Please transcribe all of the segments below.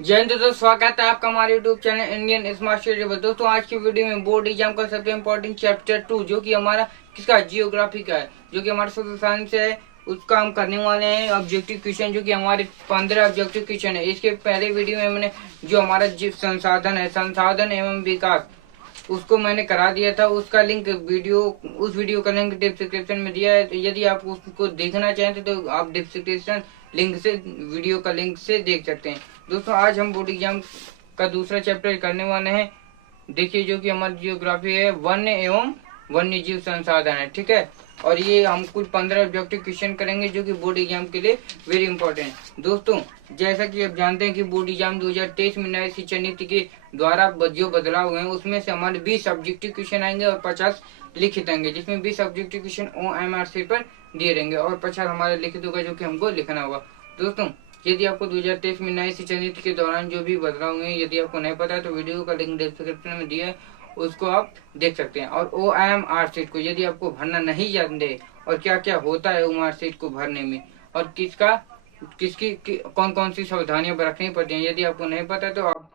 जय हिंद दोस्तों, स्वागत है आपका हमारे YouTube channel Indian smart study पर। दोस्तों आज की वीडियो में बोर्ड एग्जाम का सबसे इम्पोर्टेंट चैप्टर 2 जो कि हमारा किसका जियोग्राफी का है, जो कि हमारा सोशल साइंस है, उसका हम करने वाले हैं ऑब्जेक्टिव क्वेश्चन, जो कि हमारे 15 ऑब्जेक्टिव क्वेश्चन है। इसके पहले वीडियो में मैंने जो हमारा संसाधन है, संसाधन एवं विकास, उसको मैंने करा दिया था। उसका लिंक उस वीडियो का लिंक डिस्क्रिप्शन में दिया है। तो यदि आप उसको देखना चाहते तो आप डिस्क्रिप्शन लिंक से, वीडियो का लिंक से देख सकते हैं। दोस्तों आज हम बोर्ड एग्जाम का दूसरा चैप्टर करने वाले हैं। देखिए, जो कि हमारी जियोग्राफी है, वन्य एवं वन्य जीव संसाधन है, ठीक है। और ये हम कुल 15 ऑब्जेक्टिव क्वेश्चन करेंगे जो कि बोर्ड एग्जाम के लिए वेरी इंपॉर्टेंट है। दोस्तों जैसा कि आप जानते हैं कि बोर्ड एग्जाम 2023 में नए शिक्षा नीति के द्वारा जो बदलाव हुए हैं, उसमें से हमारे 20 ऑब्जेक्टिव क्वेश्चन आएंगे और 50 लिखित आएंगे, जिसमें 20 ऑब्जेक्टिव क्वेश्चन OMR पर दिए रहेंगे और 50 हमारा लिखित होगा, जो कि हमको लिखना होगा। दोस्तों यदि आपको 2023 में नए शिक्षा नीति के दौरान जो भी बदलाव हुए, यदि आपको नहीं पता है तो वीडियो का लिंक डिस्क्रिप्शन में दिया है, उसको आप देख सकते हैं। और OMR शीट को यदि आपको भरना नहीं जानते और क्या क्या होता है OMR शीट को भरने में, और किसकी कौन कौन सी सावधानियां बरतनी पड़ती हैं, यदि आपको नहीं पता तो आप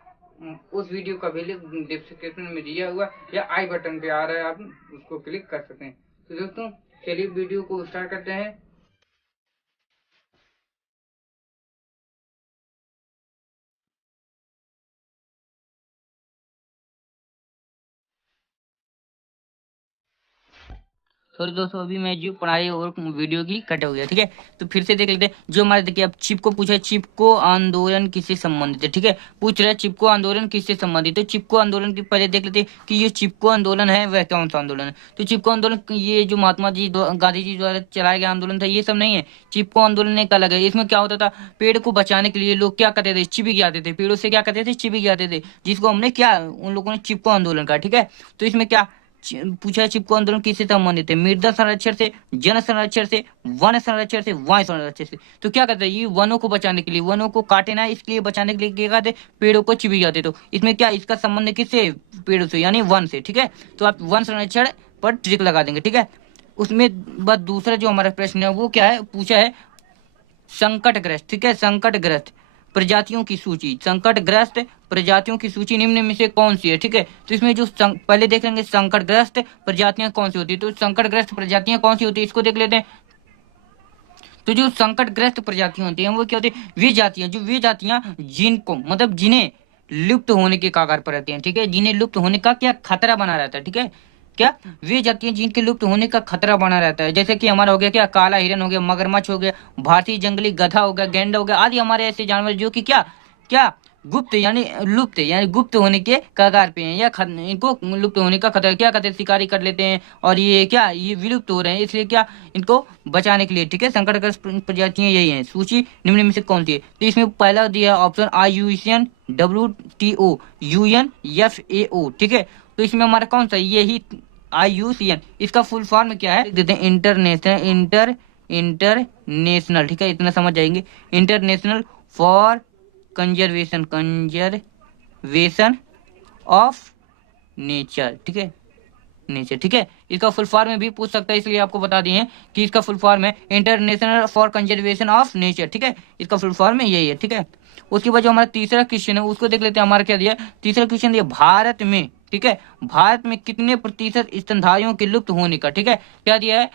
उस वीडियो का भी लिंक डिस्क्रिप्शन में दिया हुआ या आई बटन पे आ रहा है, आप उसको क्लिक कर सकते हैं। तो दोस्तों चलिए वीडियो को स्टार्ट करते हैं। सॉरी दोस्तों, अभी मैं जो पढ़ाई और वीडियो की कट हो गया, ठीक है। तो फिर से देख लेते हैं। जो हमारे देखिए, अब चिपको पूछा है, चिपको आंदोलन किससे संबंधित है, ठीक है। पूछ रहा है चिपको आंदोलन किससे संबंधित है। तो चिपको आंदोलन की पहले देख लेते हैं कि ये चिपको आंदोलन है वह कौन सा आंदोलन है। तो चिपको आंदोलन ये जो महात्मा जी गांधी जी द्वारा चलाया गया आंदोलन था, ये सब नहीं है। चिपको आंदोलन एक अलग है। इसमें क्या होता था, पेड़ को बचाने के लिए लोग क्या करते थे, चिपक जाते थे पेड़ों से, क्या करते थे, चिपक जाते थे, जिसको हमने क्या, उन लोगों ने चिपको आंदोलन कहा, ठीक है। तो इसमें क्या पूछा है, चिपको आंदोलन किससे संबंधित है, मृदा संरक्षण से, जन संरक्षण से, वन संरक्षण से, वायु संरक्षण से। तो क्या करते हैं, ये वनों को बचाने के लिए, वनों को काटे ना, इसलिए बचाने के लिए क्या करते, पेड़ों को चिपक जाते। तो इसमें क्या, इसका संबंध किससे, पेड़ों से, यानी वन से, ठीक है। तो आप वन संरक्षण पर टिक लगा देंगे, ठीक है। उसमें बस दूसरा जो हमारा प्रश्न है वो क्या है, पूछा है संकटग्रस्त, ठीक है, संकटग्रस्त प्रजातियों की सूची, संकटग्रस्त प्रजातियों की सूची निम्न में से कौन सी है, ठीक है। तो इसमें जो पहले देख लेंगे संकटग्रस्त प्रजातियां कौन सी होती है। तो संकटग्रस्त प्रजातियां कौन सी होती है, इसको देख लेते हैं। तो जो संकटग्रस्त प्रजातियां होती हैं वो क्या होती है, वे जातियां जिनको, मतलब जिन्हें लुप्त होने के कगार पर रहती हैं, ठीक है, जिन्हें लुप्त होने का क्या खतरा बना रहता है, ठीक है। क्या, वे जातियां जिनके लुप्त होने का खतरा बना रहता है, जैसे कि हमारा हो गया क्या, काला हिरन हो गया, मगरमच्छ हो गया, भारतीय जंगली गधा हो गया, गेंडा हो गया, आदि हमारे ऐसे जानवर जो कि क्या क्या गुप्त यानी लुप्त, यानी गुप्त होने के कगार पे हैं, या इनको लुप्त होने का खतरा, क्या कहते हैं, शिकारी कर लेते हैं, और ये क्या, ये विलुप्त हो रहे हैं, इसलिए क्या, इनको बचाने के लिए, ठीक है, संकटग्रस्त प्रजातियां यही हैं। सूची निम्न में से कौन सी है। तो इसमें पहला दिया ऑप्शन IUCN, WTO, UNFAO, ठीक है। तो इसमें हमारा कौन सा, यही IUCN, इसका फुल फॉर्म क्या है, देते हैं इंटरनेशनल, ठीक है, इतना समझ जाएंगे, international for conservation of nature, ठीक है, नेचर, ठीक है। इसका फुल फॉर्म में भी पूछ सकता है, इसलिए आपको बता दिए हैं कि इसका फुल फॉर्म है international for conservation of nature, ठीक है, इसका फुल फॉर्म में यही है, ठीक है। उसके बाद जो हमारा तीसरा क्वेश्चन है उसको देख लेते हैं। हमारा क्या दिया, तीसरा क्वेश्चन दिया, भारत में, ठीक है, भारत में कितने प्रतिशत स्तनधारियों के लुप्त होने का, ठीक है, क्या दिया है,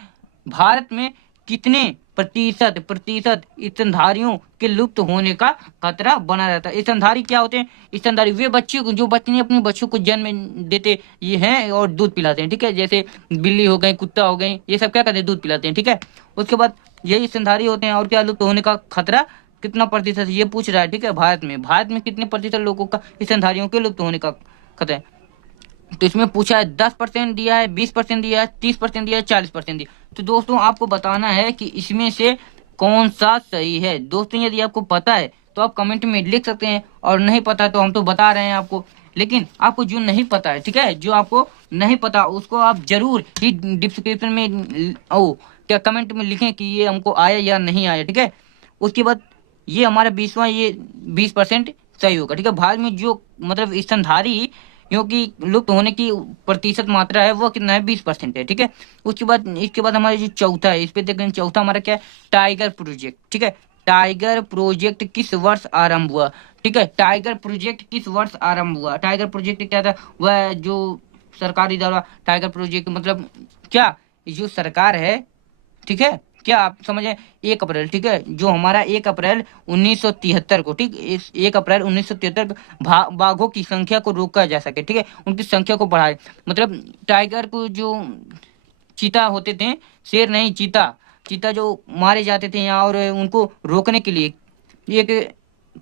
भारत में कितने प्रतिशत स्तनधारियों के लुप्त होने का खतरा बना रहता है। स्तनधारी क्या होते हैं, स्तनधारी वे बच्चे जो बच्चे अपने बच्चों को जन्म देते ये हैं और दूध पिलाते हैं, ठीक है, जैसे बिल्ली हो गई, कुत्ता हो गई, ये सब क्या करते हैं, दूध पिलाते हैं, ठीक है। उसके बाद यही स्तनधारी होते हैं, और क्या, लुप्त होने का खतरा कितना प्रतिशत, ये पूछ रहा है, ठीक है। भारत में कितने प्रतिशत लोगों का स्तनधारियों के लुप्त होने का खतरा है। तो इसमें पूछा है 10% दिया है, 20% दिया है, 30% दिया है, 40% दिया। तो दोस्तों आपको बताना है कि इसमें से कौन सा सही है। दोस्तों यदि आपको पता है तो आप कमेंट में लिख सकते हैं, और नहीं पता तो हम तो बता रहे हैं आपको, लेकिन आपको जो नहीं पता है, ठीक है, जो आपको नहीं पता उसको आप जरूर ही डिस्क्रिप्शन में क्या कमेंट में लिखें कि ये हमको आया या नहीं आया, ठीक है। उसके बाद ये हमारा 20वां, ये 20% सही होगा, ठीक है। भारत में जो मतलब स्तनधारी क्योंकि लुप्त होने की प्रतिशत मात्रा है वो कितना है, 20% है, ठीक है। उसके बाद इसके बाद हमारा जो चौथा है, इस पे देखें, चौथा हमारा क्या है, टाइगर प्रोजेक्ट, ठीक है। टाइगर प्रोजेक्ट किस वर्ष आरंभ हुआ? ठीक है, टाइगर प्रोजेक्ट किस वर्ष आरंभ हुआ? टाइगर प्रोजेक्ट क्या था? वह जो सरकारी द्वारा टाइगर प्रोजेक्ट मतलब क्या, जो सरकार है, ठीक है, क्या आप समझे? 1 अप्रैल, ठीक है, जो हमारा 1 अप्रैल 1973 को, ठीक, इस 1 अप्रैल 1973 को बाघों की संख्या को रोका जा सके, ठीक है, उनकी संख्या को बढ़ाए, मतलब टाइगर को जो चीता होते थे, शेर नहीं चीता, चीता जो मारे जाते थे यहाँ, और उनको रोकने के लिए एक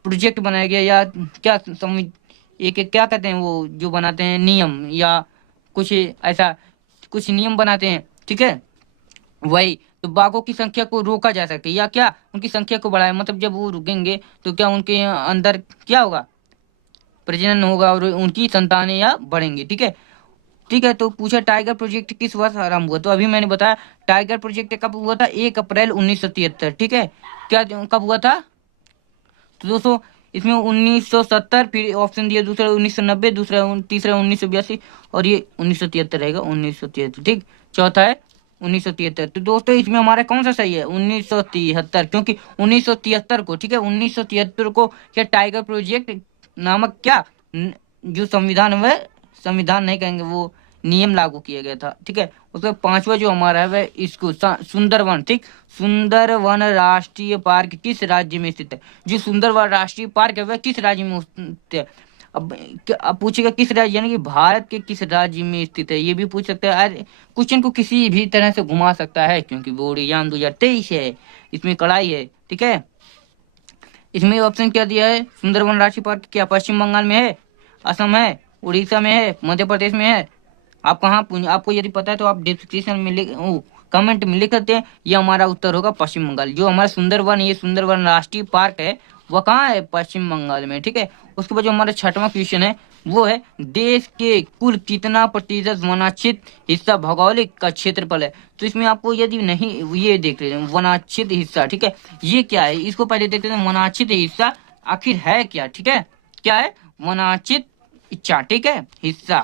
प्रोजेक्ट बनाया गया, या क्या समझ, एक क्या कहते हैं वो जो बनाते हैं नियम, या कुछ ऐसा कुछ नियम बनाते हैं, ठीक है, वही। तो बाघों की संख्या को रोका जा सके, या क्या उनकी संख्या को बढ़ाए, मतलब जब वो रुकेंगे तो क्या उनके अंदर क्या होगा, प्रजनन होगा, और उनकी संतानें या बढ़ेंगी, ठीक है। ठीक है, तो पूछा टाइगर प्रोजेक्ट किस वर्ष आरंभ हुआ, तो अभी मैंने बताया टाइगर प्रोजेक्ट कब हुआ था? 1 अप्रैल 1973, ठीक है। क्या कब हुआ था? तो दोस्तों इसमें 1970, फिर ऑप्शन दिया दूसरा 1990, दूसरा तीसरा 1982, और ये 1973 रहेगा, 1973, ठीक। चौथा है 1973। तो दोस्तों इसमें हमारा कौन सा सही है? 1973, क्योंकि 1973 को, ठीक है, 1973 को क्या टाइगर प्रोजेक्ट नामक क्या जो संविधान में, संविधान नहीं कहेंगे, वो नियम लागू किया गया था, ठीक है। उसका 5वां जो हमारा है वह इसको सुंदरवन, ठीक, सुंदरवन राष्ट्रीय पार्क किस राज्य में स्थित है? जो सुंदरवन राष्ट्रीय पार्क है वह किस राज्य में स्थित है? अब पूछेगा किस राज्य, यानी कि भारत के किस राज्य में स्थित है, ये भी पूछ सकता है। अरे क्वेश्चन को किसी भी तरह से घुमा सकता है, क्योंकि बोर्ड एग्जाम 2023 है, इसमें कड़ाई है, ठीक है। इसमें ऑप्शन क्या दिया है? सुंदरवन राष्ट्रीय पार्क क्या पश्चिम बंगाल में है, असम है, उड़ीसा में है, मध्य प्रदेश में है? आप कहाँ, आपको यदि पता है तो आप डिस्क्रिप्शन में कमेंट में लिख सकते हैं। ये हमारा उत्तर होगा पश्चिम बंगाल। जो हमारा सुंदरवन, ये सुंदरवन राष्ट्रीय पार्क है, वह कहाँ है? पश्चिम बंगाल में, ठीक है। उसके बाद जो हमारा 6वां क्वेश्चन है वो है देश के कुल कितना प्रतिशत वनाच्छित हिस्सा भौगोलिक का क्षेत्रफल है? तो इसमें आपको यदि नहीं, ये देख लेते हैं वनाच्छित हिस्सा, ठीक है, ये क्या है, इसको पहले देखते हैं। वनाच्छित हिस्सा आखिर है क्या, ठीक है, क्या है? वनाच्छित इच्छा, ठीक है, हिस्सा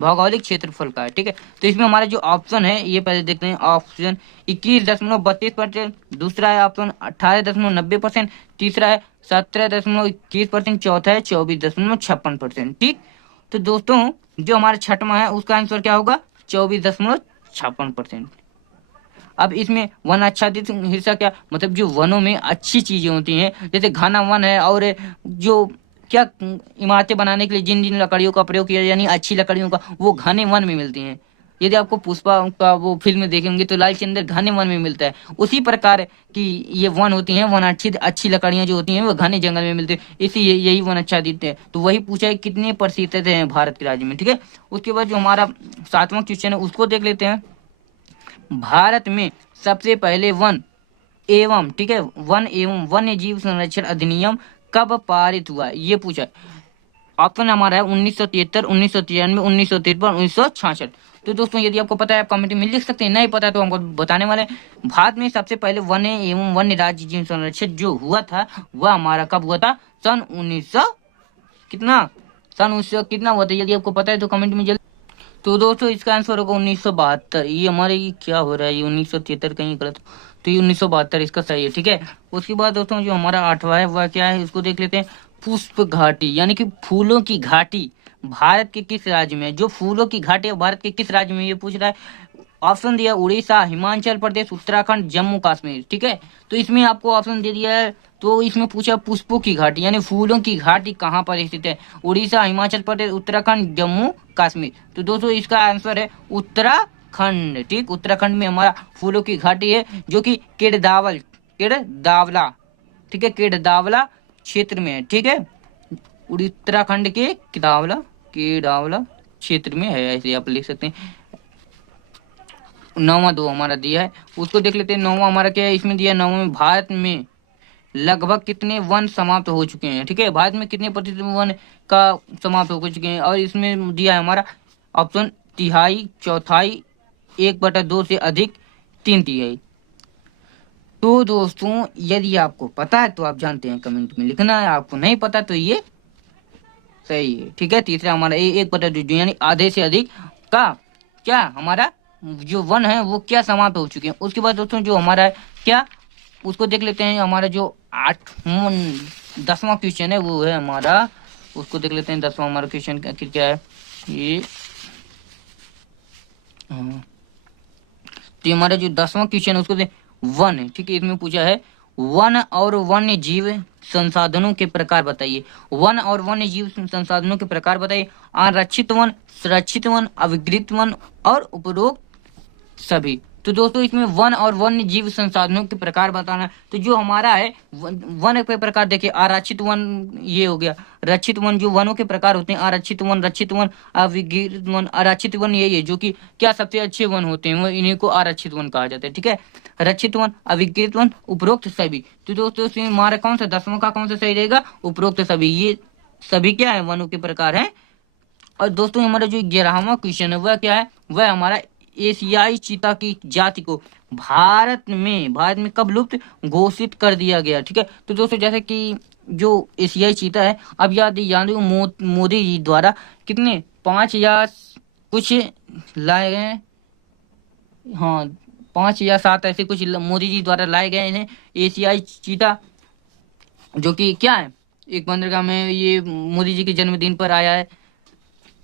भौगोलिक क्षेत्रफल का है, ठीक है। तो इसमें हमारा जो ऑप्शन है ये पहले देखते हैं। ऑप्शन 21.32%, दूसरा है ऑप्शन 18.90%, तीसरा है 17.21%, चौथा है 24.56%, ठीक। तो दोस्तों जो हमारा 6वां है उसका आंसर क्या होगा? 24.56%। अब इसमें वन आच्छादित हिस्सा क्या, मतलब जो वनों में अच्छी चीजें होती हैं, जैसे घना वन है, और जो क्या इमारतें बनाने के लिए जिन जिन लकड़ियों का प्रयोग किया, यानी अच्छी लकड़ियों का, वो घने वन में मिलती हैं। यदि आपको पुष्पा का वो फिल्म देखेंगे तो लाल चंदर घने वन में मिलता है। उसी प्रकार की ये वन होती हैं, वन अच्छी लकड़ियां जो होती हैं वो घने जंगल में मिलती है, इसी यही वन आच्छादित है। तो वही पूछा है कितने प्रतिशत है भारत के राज्य में, ठीक है। उसके बाद जो हमारा 7वां क्वेश्चन है उसको देख लेते हैं। भारत में सबसे पहले वन एवं, ठीक है, वन एवं वन्य जीव संरक्षण अधिनियम कब पारित हुआ? ये पूछा है। ऑप्शन हमारा है 1973, 1993, 1953, 1966। तो दोस्तों यदि आपको पता है आप कमेंट में लिख सकते हैं, नहीं पता है तो हमको बताने वाले हैं। भारत में सबसे पहले वन्य एवं वन्य राज्य जीव संरक्षण जो हुआ था वह हमारा कब हुआ था? सन 1900 कितना, सन 1900 कितना हुआ था? यदि आपको पता है तो कमेंट में जल्दी। तो दोस्तों इसका आंसर होगा 1972। ये हमारे क्या हो रहा है, ये 1973 कहीं गलत, तो ये 1972 इसका सही है, ठीक है। उसके बाद दोस्तों जो हमारा 8वां है वह क्या है, इसको देख लेते हैं। पुष्प घाटी, यानी कि फूलों की घाटी भारत के किस राज्य में है? जो फूलों की घाटी है भारत के किस राज्य में, ये पूछ रहा है। ऑप्शन दिया उड़ीसा, हिमाचल प्रदेश, उत्तराखंड, जम्मू कश्मीर, ठीक है। तो इसमें आपको ऑप्शन दे दिया है, तो इसमें पूछा पुष्पों की घाटी, यानी फूलों की घाटी कहाँ पर स्थित है? उड़ीसा, हिमाचल प्रदेश, उत्तराखंड, जम्मू कश्मीर। तो दोस्तों इसका आंसर है उत्तराखंड, ठीक। उत्तराखंड में हमारा फूलों की घाटी है, जो कि केरदावला, ठीक है, केरदावला क्षेत्र में है, ठीक है। उत्तराखंड के केरदावला क्षेत्र में है, ऐसे आप लिख सकते हैं। 9वां दो हमारा दिया है, उसको देख लेते हैं। 9वां हमारा क्या है, इसमें दिया 9वां में भारत में लगभग कितने वन समाप्त हो चुके हैं, ठीक है। भारत में कितने प्रतिशत वन का समाप्त हो चुके हैं, और इसमें दिया है हमारा ऑप्शन तिहाई, चौथाई, 1/2 से अधिक, 3/3। तो दोस्तों यदि आपको पता है तो आप जानते हैं कमेंट में लिखना है, आपको नहीं पता तो ये सही है, ठीक है। तीसरा हमारा 1/2 यानी आधे से अधिक का क्या हमारा जो वन है वो क्या समाप्त हो चुके हैं। उसके बाद दोस्तों जो हमारा है क्या, उसको देख लेते हैं। हमारा जो 10वां क्वेश्चन है वो है हमारा, उसको देख लेते हैं। 10वां हमारा क्वेश्चन आखिर क्या है ये। तो हमारा जो 10वां क्वेश्चन है उसको वन है, ठीक है। इसमें पूछा है वन और वन्य जीव संसाधनों के प्रकार बताइए। वन और वन्य जीव संसाधनों के प्रकार बताइए। आरक्षित वन, सुरक्षित वन, अविकृत वन और उपरोक्त सभी। तो दोस्तों इसमें वन और वन्य जीव संसाधनों के प्रकार बताना है। तो जो हमारा है वन के प्रकार देखिए, आरक्षित वन ये हो गया, रक्षित वन जो वनों के प्रकार होते हैं, आरक्षित वन, रक्षित वन, अविकृत वन। आरक्षित वन यही है जो कि क्या सबसे अच्छे वन होते हैं, वो इन्हीं को आरक्षित वन कहा जाता है, ठीक है। रक्षित वन, अविकृत वन, उपरोक्त सभी। तो दोस्तों इसमें हमारा कौन सा 10वां का कौन सा सही रहेगा, उपरोक्त सभी। ये सभी क्या है, वनों के प्रकार है। और दोस्तों हमारा जो 11वां क्वेश्चन है वह क्या है, वह हमारा एशियाई चीता की जाति को भारत में कब लुप्त घोषित कर दिया गया, ठीक है। तो दोस्तों जैसे कि जो एशियाई चीता है, अब याद मोदी जी द्वारा कितने 5 या कुछ लाए गए, हाँ 5 या 7 ऐसे कुछ मोदी जी द्वारा लाए गए हैं एशियाई चीता, जो कि क्या है एक बंदरगाह में ये मोदी जी के जन्मदिन पर आया है।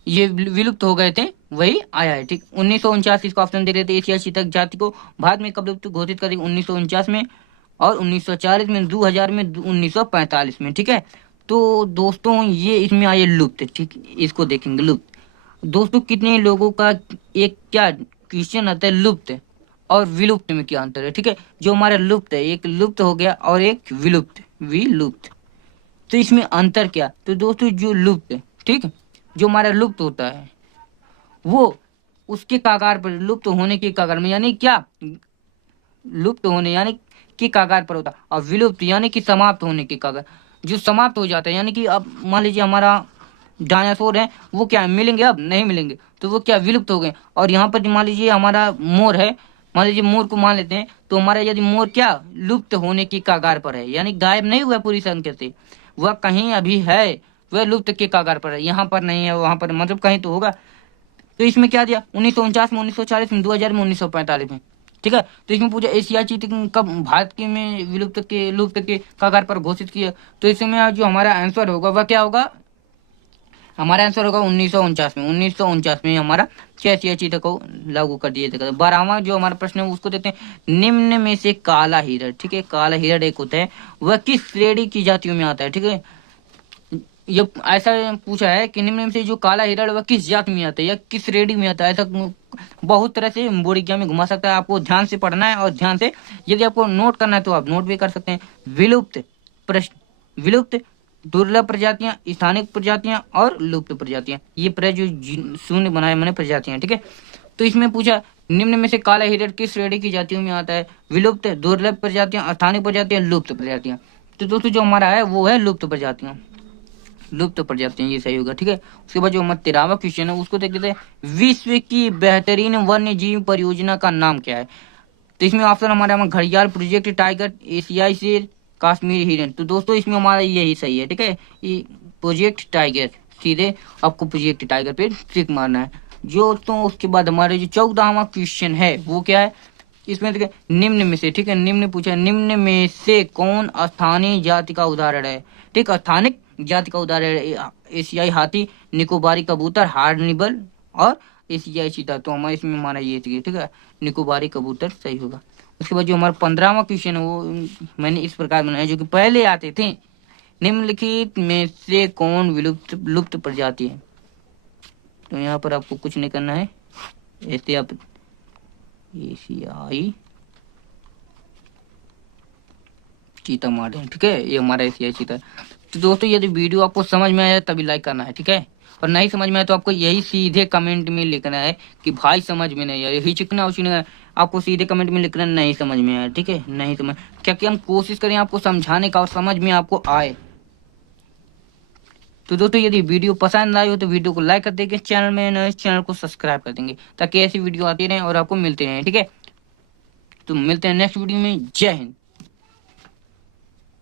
ये विलुप्त हो गए थे, वही आया है, ठीक। 1949 इसका ऑप्शन दे रहे थे। एशियाई चीता जाति को भारत में कब लुप्त घोषित करी, 1949 में, और 1940 में, 2000 में, 1945 में, ठीक है। तो दोस्तों ये इसमें आए लुप्त, ठीक, इसको देखेंगे लुप्त। दोस्तों कितने लोगों का एक क्या क्वेश्चन आता है, लुप्त और विलुप्त में क्या अंतर है, ठीक है। जो हमारा लुप्त है, एक लुप्त हो गया और एक विलुप्त। तो इसमें अंतर क्या, तो दोस्तों जो लुप्त है, ठीक है, जो हमारा लुप्त होता है वो उसके कागार पर, लुप्त होने के कागार में, यानी क्या लुप्त होने यानी कि कागार पर होता है, और विलुप्त यानी कि समाप्त होने के कागार, जो समाप्त हो जाता है। यानी कि अब मान लीजिए हमारा डायनासोर है, वो क्या मिलेंगे, अब नहीं मिलेंगे, तो वो क्या विलुप्त हो गए। और यहाँ पर मान लीजिए हमारा मोर है, मान लीजिए मोर को मान लेते हैं, तो हमारा यदि मोर क्या लुप्त होने की कागार पर है, यानी गायब नहीं हुआ पूरी संख्या से, वह कहीं अभी है, वह लुप्त के कागार पर है, यहाँ पर नहीं है, वहां पर मतलब कहीं तो होगा। तो इसमें क्या दिया, 1949 में, 1940 में, 2000 में, 1945 में, ठीक है। तो इसमें पूछा एशियाई चीता कब भारत के में लुप्त के कागार पर घोषित किया। तो इसमें जो हमारा आंसर होगा वह क्या होगा, हमारा आंसर होगा 1949 में। 1949 में हमारा एशियाई चीता को लागू कर दिया जाएगा। 12वां जो हमारा प्रश्न है उसको देखते हैं। निम्न में से काला हिरण, ठीक है, काला हिरण एक होता है, वह किस श्रेणी की जातियों में आता है, ठीक है। ये ऐसा पूछा है कि निम्न में से जो काला हिरण वह किस जात में आता है या किस श्रेणी में आता है। ऐसा बहुत तरह से बोर्ड एग्जाम में घुमा सकता है, आपको ध्यान से पढ़ना है और ध्यान से, यदि आपको नोट करना है तो आप नोट भी कर सकते हैं। विलुप्त प्रश्न, विलुप्त, दुर्लभ प्रजातियां, स्थानिक प्रजातियां और लुप्त प्रजातियां, ये जो शून्य बनाए मैंने प्रजातियां, ठीक है। तो इसमें पूछा निम्न में से काला हिरण किस श्रेणी की जातियों में आता है, विलुप्त, दुर्लभ प्रजातियां, स्थानिक प्रजातियां, लुप्त प्रजातियां। तो दोस्तों जो हमारा है वो है लुप्त प्रजातियां, लुप्त प्रजातियां, ये सही होगा, ठीक है। उसके बाद जो हमारा 13वां क्वेश्चन है उसको देख लेते हैं। विश्व की बेहतरीन वन्य जीव परियोजना का नाम क्या है। तो इसमें ऑप्शन हमारा घड़ियाल, प्रोजेक्ट टाइगर, एशियाई शेर, कश्मीरी हिरन। तो दोस्तों इसमें हमारा यही सही है, ठीक है, ये प्रोजेक्ट टाइगर, सीधे आपको प्रोजेक्ट टाइगर पे क्लिक मारना है जो। तो उसके बाद हमारे जो 14वां क्वेश्चन है वो क्या है, इसमें देखिए निम्न में से, ठीक है, निम्न पूछा, निम्न में से कौन स्थानीय जाति का उदाहरण है, ठीक, स्थानिक जाति का उदाहरण, एशियाई हाथी, निकोबारी कबूतर, हार्निबल और एशियाई चीता। तो हमारे इसमें हमारा ये ठीक है, निकोबारी कबूतर सही होगा। उसके बाद जो हमारा 15वां क्वेश्चन है वो मैंने इस प्रकार बनाया जो कि पहले आते थे। निम्नलिखित में से कौन लुप्त प्रजाति है। तो यहाँ पर आपको कुछ नहीं करना है, ऐसे आप एशियाई चीता मार दें, ठीक है, ये हमारा एशियाई चीता। तो दोस्तों यदि वीडियो आपको समझ में आया तभी लाइक करना है, ठीक है, और नहीं समझ में आया तो आपको यही सीधे कमेंट में लिखना है कि भाई समझ में नहीं आया, हिचकना उचकना, आपको सीधे कमेंट में लिखना नहीं समझ में आया, ठीक है, नहीं समझ, क्या कि हम कोशिश करें आपको समझाने का और समझ में आपको आए। तो दोस्तों यदि वीडियो पसंद आई हो तो वीडियो को लाइक कर देंगे, चैनल में नए चैनल को सब्सक्राइब कर देंगे ताकि ऐसी वीडियो आती रहे और आपको मिलते रहे, ठीक है। तो मिलते हैं नेक्स्ट वीडियो में। जय हिंद।